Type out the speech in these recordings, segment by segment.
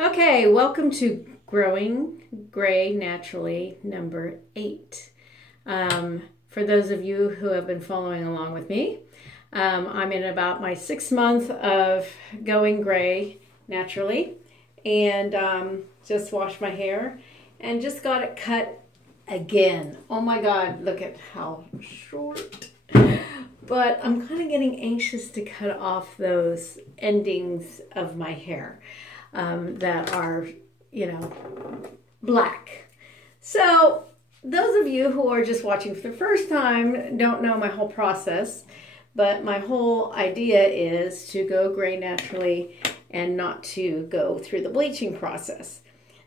Okay, welcome to Growing Gray Naturally number 8. For those of you who have been following along with me, I'm in about my 6th month of going gray naturally, and just washed my hair and just got it cut again. Oh my God, look at how short. But I'm kind of getting anxious to cut off those endings of my hair that are, black. So those of you who are just watching for the first time don't know my whole process, but my whole idea is to go gray naturally and not to go through the bleaching process.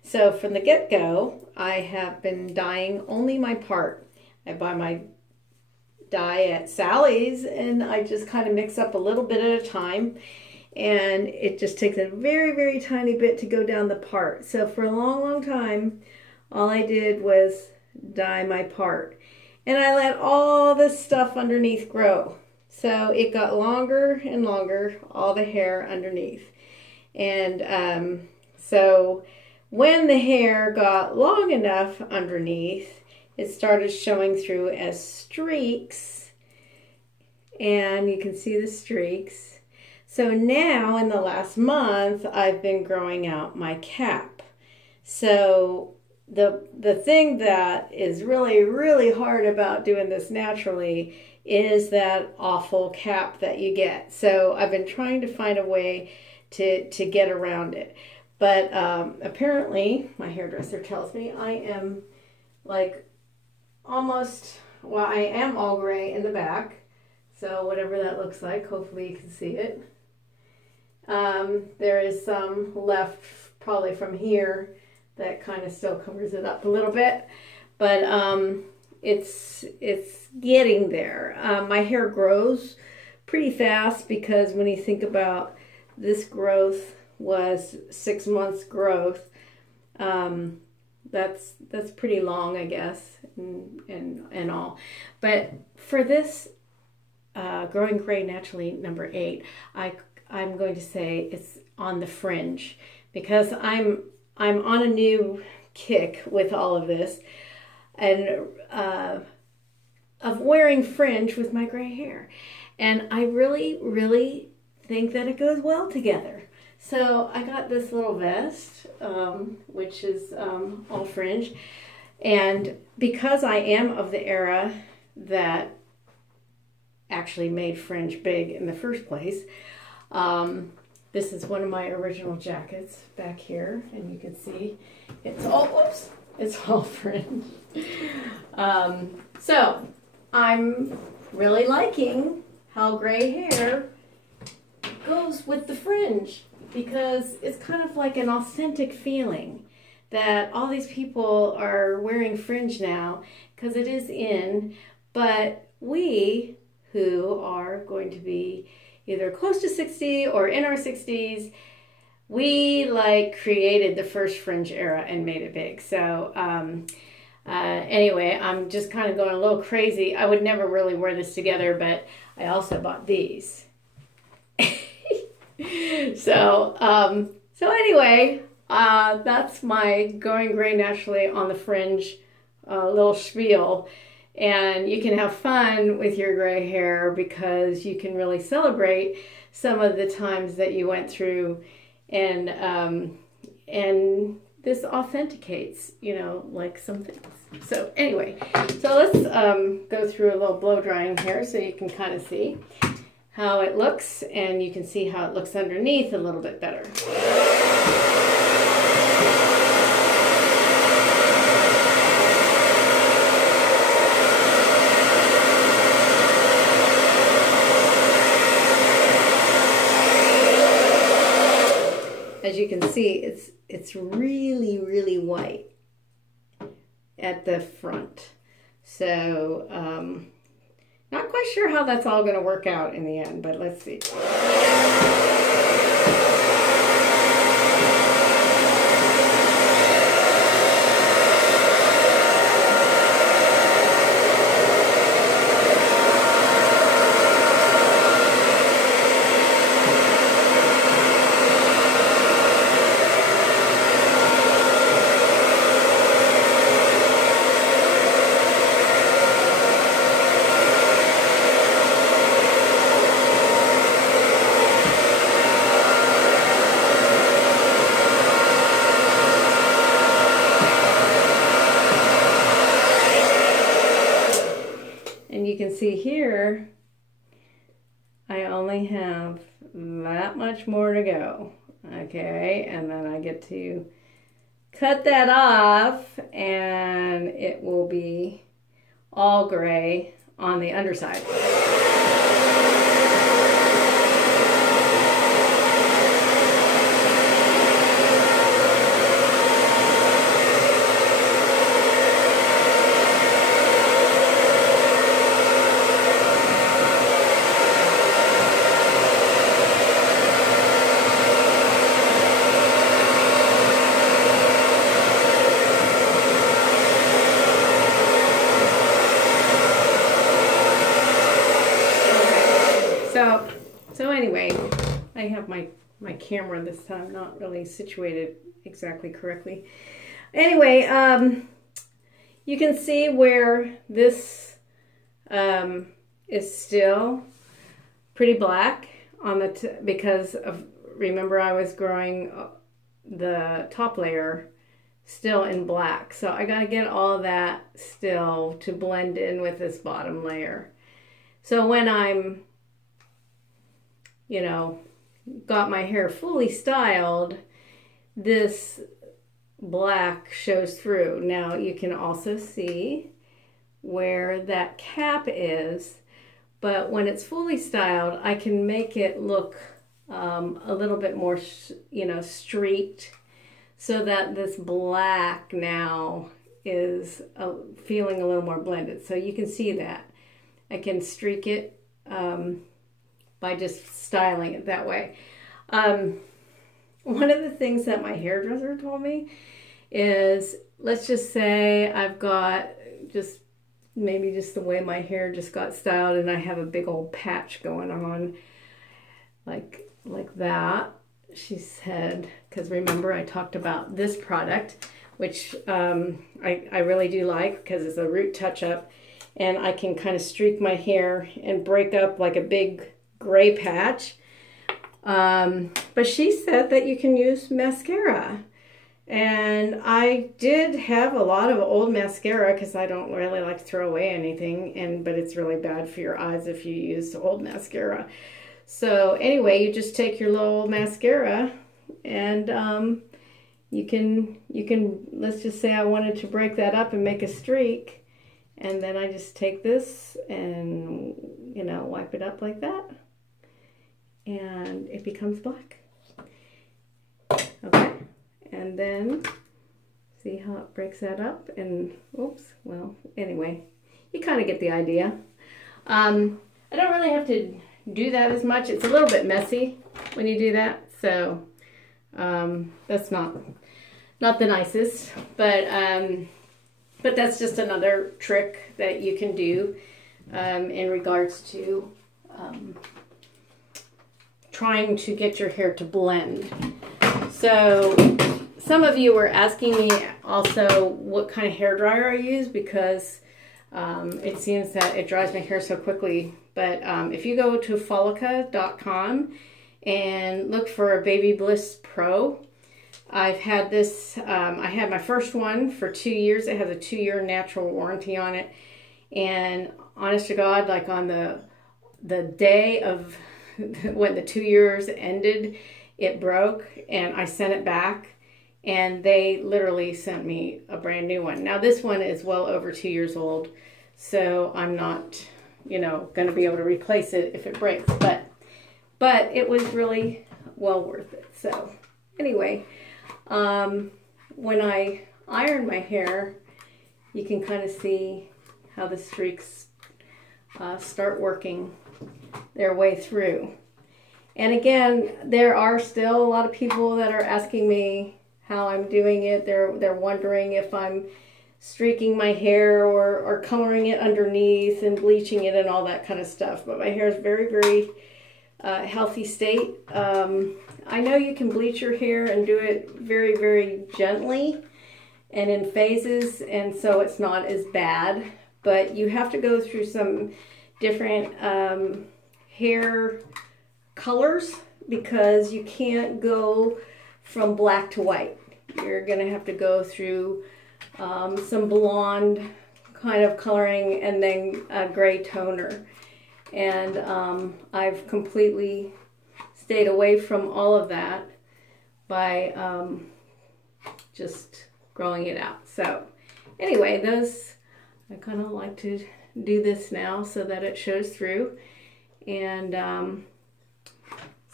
So from the get-go, I have been dyeing only my part. I buy my dye at Sally's and I just kind of mix up a little bit at a time, and it just takes a very, very tiny bit to go down the part. So for a long, long time, all I did was dye my part, and I let all this stuff underneath grow. So it got longer and longer, all the hair underneath. And so when the hair got long enough underneath, it started showing through as streaks, and you can see the streaks. So now in the last month, I've been growing out my cap. So the thing that is really, really hard about doing this naturally is that awful cap that you get. So I've been trying to find a way to get around it. But apparently, my hairdresser tells me I am like almost, well, I am all gray in the back. So whatever that looks like, hopefully you can see it. There is some left probably from here that kind of still covers it up a little bit, but it's getting there. My hair grows pretty fast because when you think about this growth was 6 months growth, that's pretty long, I guess, and all. But for this Growing Gray Naturally number 8, I'm going to say it's on the fringe, because I'm on a new kick with all of this, and of wearing fringe with my gray hair, and I really, really think that it goes well together. So I got this little vest, which is all fringe, and because I am of the era that actually made fringe big in the first place, this is one of my original jackets back here, and you can see it's all fringe. So I'm really liking how gray hair goes with the fringe, because it's kind of like an authentic feeling that all these people are wearing fringe now because it is in, but we who are going to be either close to 60 or in our 60s, we created the first fringe era and made it big. So anyway, I'm just kind of going a little crazy. I would never really wear this together, but I also bought these. So anyway, that's my Going Gray Naturally on the Fringe little spiel. And you can have fun with your gray hair because you can really celebrate some of the times that you went through, and this authenticates, some things. So anyway, so let's go through a little blow drying here so you can kind of see how it looks, and you can see how it looks underneath a little bit better. As you can see, it's really, really white at the front. So not quite sure how that's all going to work out in the end, but let's see. see here, I only have that much more to go. Okay, and then I get to cut that off and it will be all gray on the underside. So anyway, I have my camera this time not really situated exactly correctly. Anyway, you can see where this is still pretty black on the because of, remember, I was growing the top layer still in black, so I gotta get all that still to blend in with this bottom layer. So when I'm, you know, got my hair fully styled, this black shows through. Now you can also see where that cap is, but when it's fully styled, I can make it look a little bit more, you know, streaked, so that this black now is feeling a little more blended. So you can see that. I can streak it by just styling it that way. One of the things that my hairdresser told me is, let's just say I've got maybe just the way my hair just got styled and I have a big old patch going on like that. She said, because remember I talked about this product, which I really do like because it's a root touch-up, and I can kind of streak my hair and break up like a big gray patch. But she said that you can use mascara. And I did have a lot of old mascara because I don't really like to throw away anything, but it's really bad for your eyes if you use old mascara. So anyway, you just take your little mascara and you can, let's just say I wanted to break that up and make a streak, and then I just take this and, you know, wipe it up like that, and it becomes black. Okay, and then see how it breaks that up, and oops, well, anyway, you kind of get the idea. I don't really have to do that as much. It's a little bit messy when you do that, so that's not the nicest, but that's just another trick that you can do in regards to trying to get your hair to blend. So some of you were asking me also what kind of hair dryer I use, because it seems that it dries my hair so quickly. But if you go to Folica.com and look for a Baby Bliss Pro, I've had this, I had my first one for 2 years. It has a 2-year natural warranty on it. And honest to God, like on the day of when the 2 years ended, it broke, and I sent it back, and they literally sent me a brand new one. Now this one is well over 2 years old, so I'm not, you know, going to be able to replace it if it breaks, but it was really well worth it. So anyway, when I iron my hair, you can kind of see how the streaks start working their way through. And again, there are still a lot of people that are asking me how I'm doing it. They're wondering if I'm streaking my hair or coloring it underneath and bleaching it and all that kind of stuff. But my hair is very, very healthy state. I know you can bleach your hair and do it very, very gently and in phases, and so it's not as bad. But you have to go through some different hair colors, because you can't go from black to white. You're gonna have to go through some blonde kind of coloring and then a gray toner. And I've completely stayed away from all of that by just growing it out. So anyway, I kind of like to do this now so that it shows through. And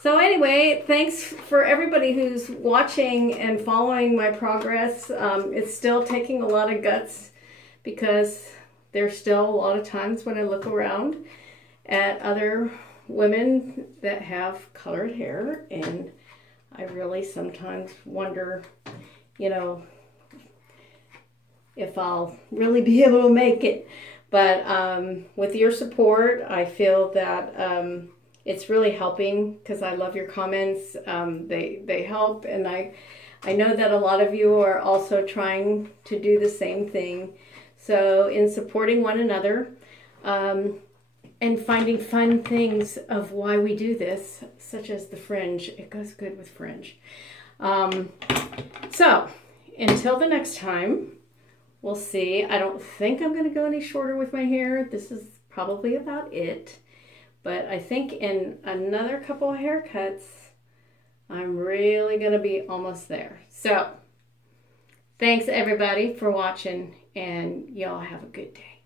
so anyway, thanks for everybody who's watching and following my progress. It's still taking a lot of guts because there's still a lot of times when I look around at other women that have colored hair, and I really sometimes wonder, you know, if I'll really be able to make it. But with your support, I feel that it's really helping, because I love your comments. They help, and I know that a lot of you are also trying to do the same thing. So in supporting one another, and finding fun things of why we do this, such as the fringe. It goes good with fringe. So, until the next time, we'll see. I don't think I'm going to go any shorter with my hair. This is probably about it. But I think in another couple of haircuts, I'm really going to be almost there. So, thanks everybody for watching, and y'all have a good day.